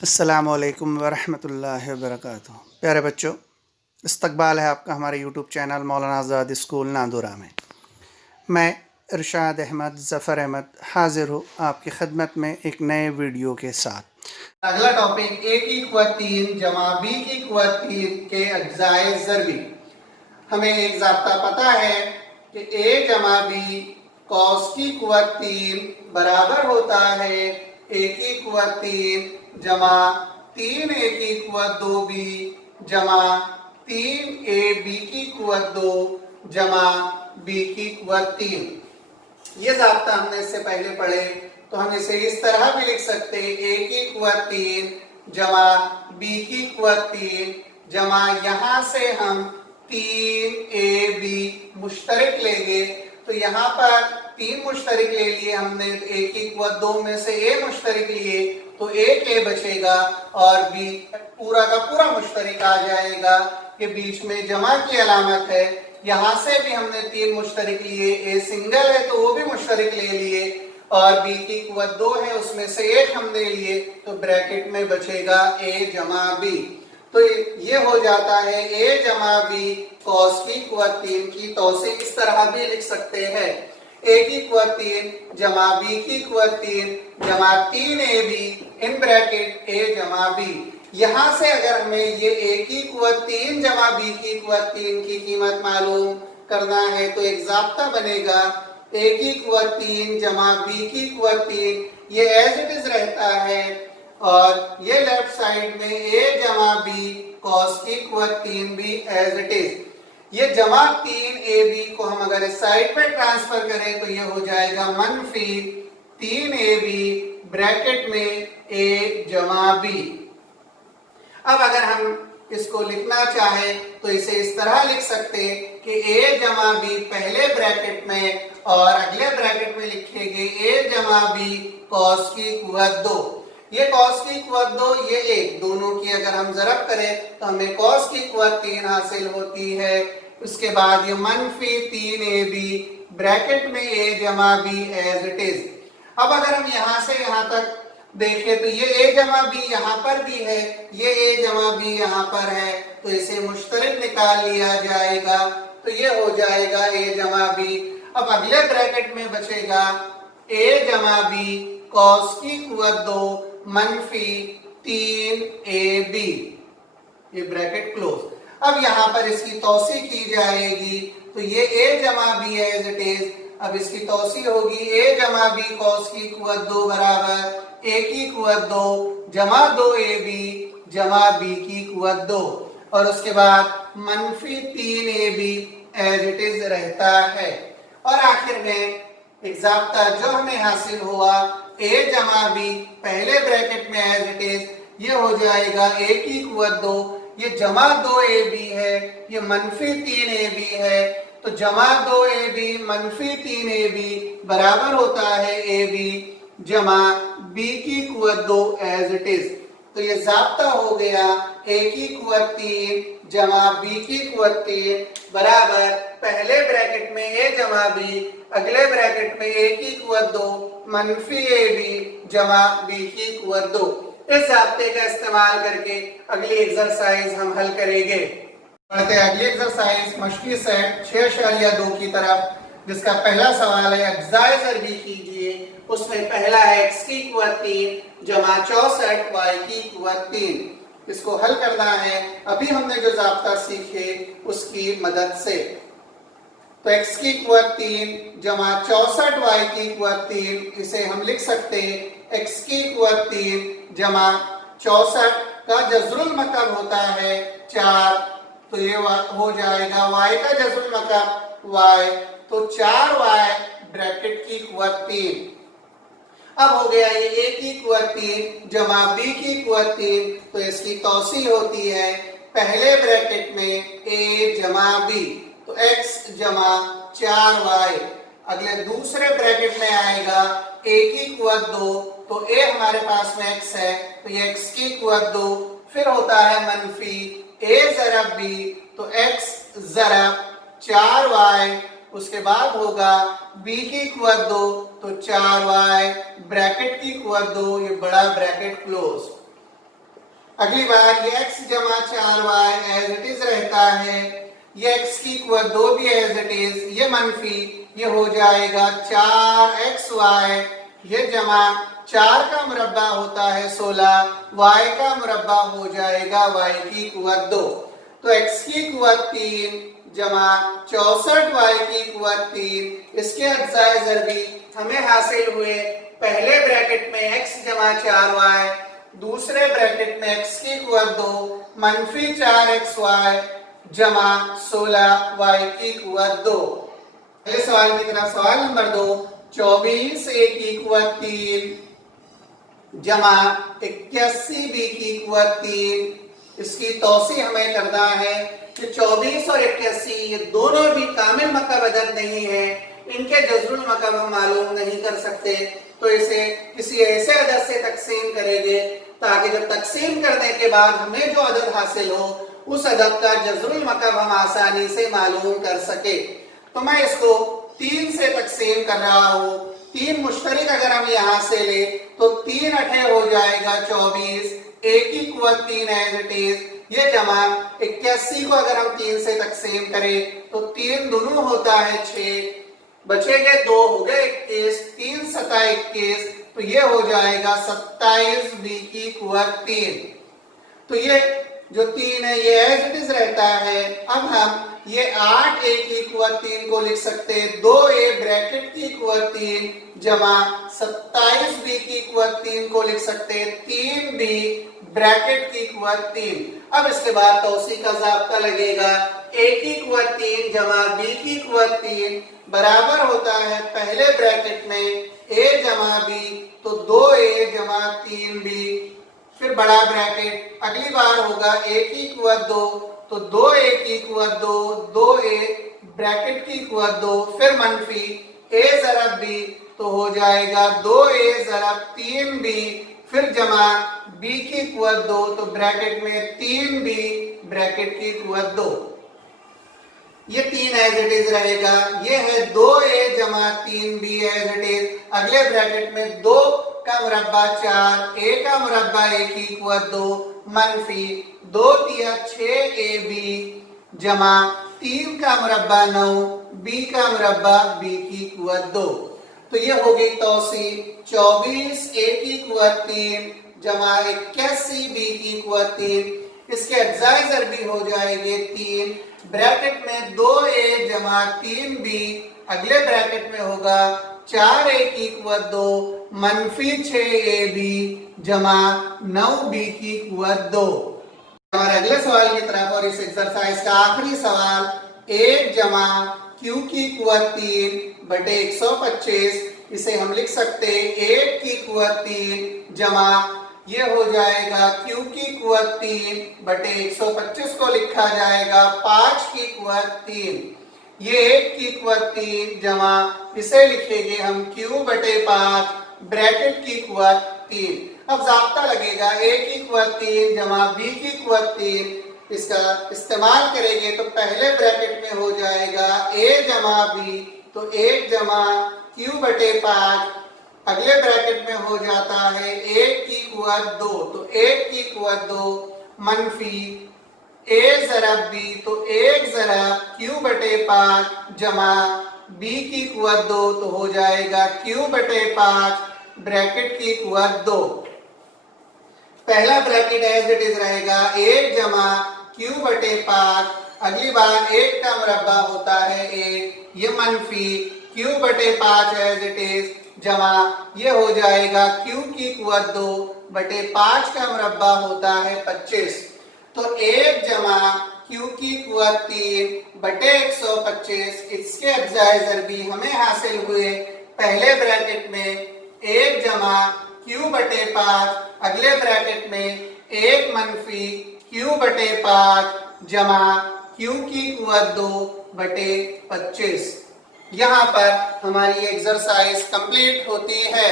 अस्सलामुअलैकुम वरहमतुल्लाहि वबरकातुहू। प्यारे बच्चों, इस्तकबाल है आपका हमारे यूट्यूब चैनल मौलाना आज़ाद स्कूल नादुरा में। मैं इरशाद अहमद ज़फ़र अहमद हाज़िर हूँ आपकी खिदमत में एक नए वीडियो के साथ। अगला टॉपिक ए की क़ुव्वत 3 जमा बी की क़ुव्वत 3 के अज्जाए ज़रबी। हमें एक ज़ाब्ता पता है कि ए जमा बी कॉस की क़ुव्वत 3 बराबर होता है ए की क़ुव्वत 3 जमा 3 ए की क़ुव्वत 2 बी जमा 3 ए बी की क़ुव्वत 2 जमा बी की क़ुव्वत 3। ये ज़ाब्ता हमने इससे पहले पढ़े, तो हम इसे इस तरह भी लिख सकते हैं ए की क़ुव्वत 3 जमा बी की क़ुव्वत 3 जमा यहाँ से हम 3 ए बी मुश्तरक लेंगे, तो यहाँ पर 3 मुश्तरक ले लिए हमने, ए की क़ुव्वत 2 में से ए मुश्तरक लिए तो एक ए बचेगा और बी पूरा का पूरा मुश्तरक आ जाएगा। के बीच में जमा की अलामत है, यहाँ से भी हमने 3 मुश्तरक लिए, ए सिंगल है तो वो भी मुश्तरक ले लिए और बी की क़ुव्वत 2 है उसमें से एक हमने लिए, तो ब्रैकेट में बचेगा ए जमा बी। तो ये हो जाता है ए जमा बी कॉस की क़ुव्वत 3 की तौसीक इस तरह भी लिख सकते हैं ए की क़ुव्वत 3 जमा बी की क़ुव्वत 3 जमा 3 ए बी इन ब्रैकेट ए जमा बी। यहाँ से अगर हमें ये ए की क़ुव्वत 3 जमा बी की क़ुव्वत 3 की कीमत मालूम करना है तो एक ज़ाब्ता बनेगा ए की क़ुव्वत 3 जमा बी की क़ुव्वत 3, ये एज इट इज रहता है और ये लेफ्ट साइड में ए जमा बी कॉस की क़ुव्वत 3 भी एज इट इज। ये जमा 3 ए बी को हम अगर इस साइड पे ट्रांसफर करें तो ये हो जाएगा मनफी 3 ए बी ब्रैकेट में ए जमा बी। अब अगर हम इसको लिखना चाहे तो इसे इस तरह लिख सकते हैं कि ए जमा बी पहले ब्रैकेट में और अगले ब्रैकेट में लिखेंगे ए जमा बी कॉस की क़ुव्वत 2। ये कॉस की क़ुव्वत 2 ये एक, दोनों की अगर हम ज़रब करें तो हमें कॉस की क़ुव्वत 3 हासिल होती है। उसके बाद ये मनफी 3 ए बी ब्रैकेट में ए जमा बी एज इट इज। अब अगर हम यहाँ से यहाँ तक देखें तो ये ए जमा बी यहाँ पर भी है, ये ए जमा बी यहाँ पर है, तो इसे मुश्तरक निकाल लिया जाएगा, तो ये हो जाएगा ए जमा बी। अब अगले ब्रैकेट में बचेगा ए जमा बी कॉस की क़ुव्वत 2 मनफी 3 ए बी, ये ब्रैकेट क्लोज। अब यहाँ पर इसकी तौसीक की जाएगी तो ये ए जमा बी एज इट इज। अब इसकी तौसीक होगी ए जमा बी कॉस की क़ुव्वत 2 बराबर ए की क़ुव्वत 2 जमा 2 ए बी जमा बी की क़ुव्वत 2 और उसके बाद मनफी 3 A B as it is रहता है। और आखिर में एक ज़ाब्ता जो हमें हासिल हुआ ए जमा बी पहले ब्रैकेट में एज इट इज, ये हो जाएगा ए की क़ुव्वत 2, ये जमा 2 ए बी है, ये मनफी 3 ए बी है, तो जमा 2 ए बी मनफी 3 ए बी बराबर होता है ए बी जमा बी की क़ुव्वत 2 एज इट इज। तो ये ज़ाब्ता हो गया ए की क़ुव्वत 3 जमा बी की क़ुव्वत 3 बराबर पहले ब्रैकेट में ए जमा बी, अगले ब्रैकेट में ए की क़ुव्वत 2 मनफी ए बी जमा बी की क़ुव्वत 2। इस ज़ाब्ते का इस्तेमाल करके अगली एक्सरसाइज हम हल करेंगे। बढ़ते हैं अगली एक्सरसाइज मश्की सेट 6.2 की तरफ, जिसका पहला सवाल है अज्जाए ज़रबी कीजिए। उसमें पहला है x की क़ुव्वत 3 जमा 64 y की क़ुव्वत 3। इसको हल करना है अभी हमने जो ज़ाब्ता सीखे उसकी मदद से। तो x की क़ुव्वत 3 जमा 64 y की क़ुव्वत 3, इसे हम लिख सकते हैं x की क़ुव्वत 3 जमा 64 का जज़रुल मकब होता है 4, तो ये हो जाएगा y का जज़रुल मकब y, तो 4y ब्रैकेट की क़ुव्वत 3। अब हो गया ये a की क़ुव्वत 3 जमा b की क़ुव्वत 3, तो इसकी तौसीक होती है पहले ब्रैकेट में a जमा b, तो x जमा 4y। अगले दूसरे ब्रैकेट में आएगा a की क़ुव्वत 2, तो a हमारे पास में x है, तो ये x की क़ुव्वत 2, फिर होता है मनफी a ज़रब b, तो x ज़रब 4y, उसके बाद होगा b की क़ुव्वत 2, तो 4y ब्रैकेट की क़ुव्वत 2, ये बड़ा ब्रैकेट क्लोज। अगली बार ये x जमा 4y एज इट इज रहता है, ये x की कुव्वत 2 भी एज इट इज, ये मनफी, ये हो जाएगा 4xy, ये जमा 4 का मुरब्बा होता है 16, y का मुरब्बा हो जाएगा y की कुव्वत 2। तो x की कुव्वत 3 जमा 64y की कुव्वत 3, इसके अज्जाए ज़रबी हमें हासिल हुए। पहले ब्रैकेट में x जमा 4y, दूसरे ब्रैकेट में x की कुव्वत 2 मनफी 4xy जमा 16y की कुव्वत 2। अगले सवाल की तरफ, सवाल नंबर 2, 24a की कुव्वत 3 जमा 81b की कुव्वत 3, इसकी तौसी हमें करना है कि 24 और 81 ये दोनों भी कामिल मकब अदद नहीं है, इनके जज़रुल मकब हम मालूम नहीं कर सकते, तो इसे किसी ऐसे अदद से तकसीम करेंगे ताकि जब तकसीम करने के बाद हमें जो अदद हासिल हो उस अदद का जज़रुल मकब हम आसानी से मालूम कर सके। तो मैं इसको 3 से तकसीम कर रहा हूँ। 3 मुश्तरिक अगर हम यहाँ से ले तो 3 अठे हो जाएगा 24, a की कुव्वत 3 एज इट इज, ये जमा 81 को अगर हम 3 से तकसीम करें तो 3 दोनों होता है 6, बचेंगे 2 हो गए 21, 3 सता 21, तो ये हो जाएगा 27 b की कुव्वत 3। तो ये जो 3 है ये एज इट इज रहता है। अब हम ये 8a की कुव्वत 3 को लिख सकते हैं, 2a ब्रैकेट की कुव्वत 3 जमा 27b की कुव्वत 3 को लिख सकते हैं, 3b ब्रैकेट की कुव्वत 3। अब इसके बाद तौसी का ज़ाब्ता लगेगा, a की कुव्वत 3 जमा b की कुव्वत 3 बराबर होता है पहले ब्रैकेट में a जमा b, तो 2a जमा 3b, फिर बड़ा ब्रैकेट, अगली बार होगा a की कुव्वत 2, तो 2a की कुव्वत 2, 2a ब्रैकेट की कुव्वत 2, फिर मनफी a ज़रब b, तो हो जाएगा 2a ज़रब 3b, फिर जमा b की कुव्वत 2, तो ब्रैकेट में 3b ब्रैकेट की कुव्वत 2, ये 3 एज इट इज रहेगा। ये है 2a जमा 3b एज इट इज, अगले ब्रैकेट में 2 का मुरब्बा 4, a का मुरब्बा a की कुव्वत 2 मनफी 2 तिया 6ab जमा 3 का मुरब्बा 9, b का मुरब्बा b की कुव्वत 2। तो ये हो गई तौसी, 24a की कुव्वत 3 जमा 81b की कुव्वत 3, इसके अज्जाए ज़रबी हो जाएंगे 3, ब्रैकेट में 2a जमा 3b, अगले ब्रैकेट में होगा 4a की कुव्वत 2 मनफी 6ab जमा 9b की कुव्वत 2। हमारे अगले सवाल की तरफ, और इस एक्सरसाइज का आखिरी सवाल, 1 जमा q की कुव्वत 3 बटे 125, इसे हम लिख सकते हैं 1 की कुव्वत 3 जमा, ये हो जाएगा q की कुव्वत 3 बटे 125 को लिखा जाएगा 5 की कुव्वत 3, ये 1 की कुव्वत 3 जमा, इसे लिखेंगे हम q बटे 5 ब्रैकेट की कुव्वत 3। अब ज़ाब्ता लगेगा a की कुव्वत 3 जमा b की कुव्वत 3, इसका इस्तेमाल करेंगे तो पहले ब्रैकेट में हो जाएगा a जमा b, तो 1 जमा q बटे 5, अगले ब्रैकेट में हो जाता है 1 की कुव्वत 2, तो 1 की कुव्वत 2 मनफी a ज़रब b, तो 1 ज़रब q बटे 5 जमा b की कुव्वत 2, तो हो जाएगा q बटे 5 ब्रैकेट की कुव्वत 2। पहला ब्रैकेट एज इट इज रहेगा 1 जमा q बटे 5, अगली बार 1 का मुरब्बा होता है 1, ये मनफी q बटे 5 एज इट इज जमा, ये हो जाएगा q की कुव्वत 2 बटे 5 का मुरब्बा होता है 25, तो 1 जमा q की कुव्वत 3 बटे 125, इसके अज्जाए ज़रबी हमें हासिल हुए। पहले ब्रैकेट में 1 जमा q बटे 5, अगले ब्रैकेट में 1 मनफी q बटे 5 जमा q की कुव्वत 2 बटे 25। यहाँ पर हमारी एक्सरसाइज कंप्लीट होती है।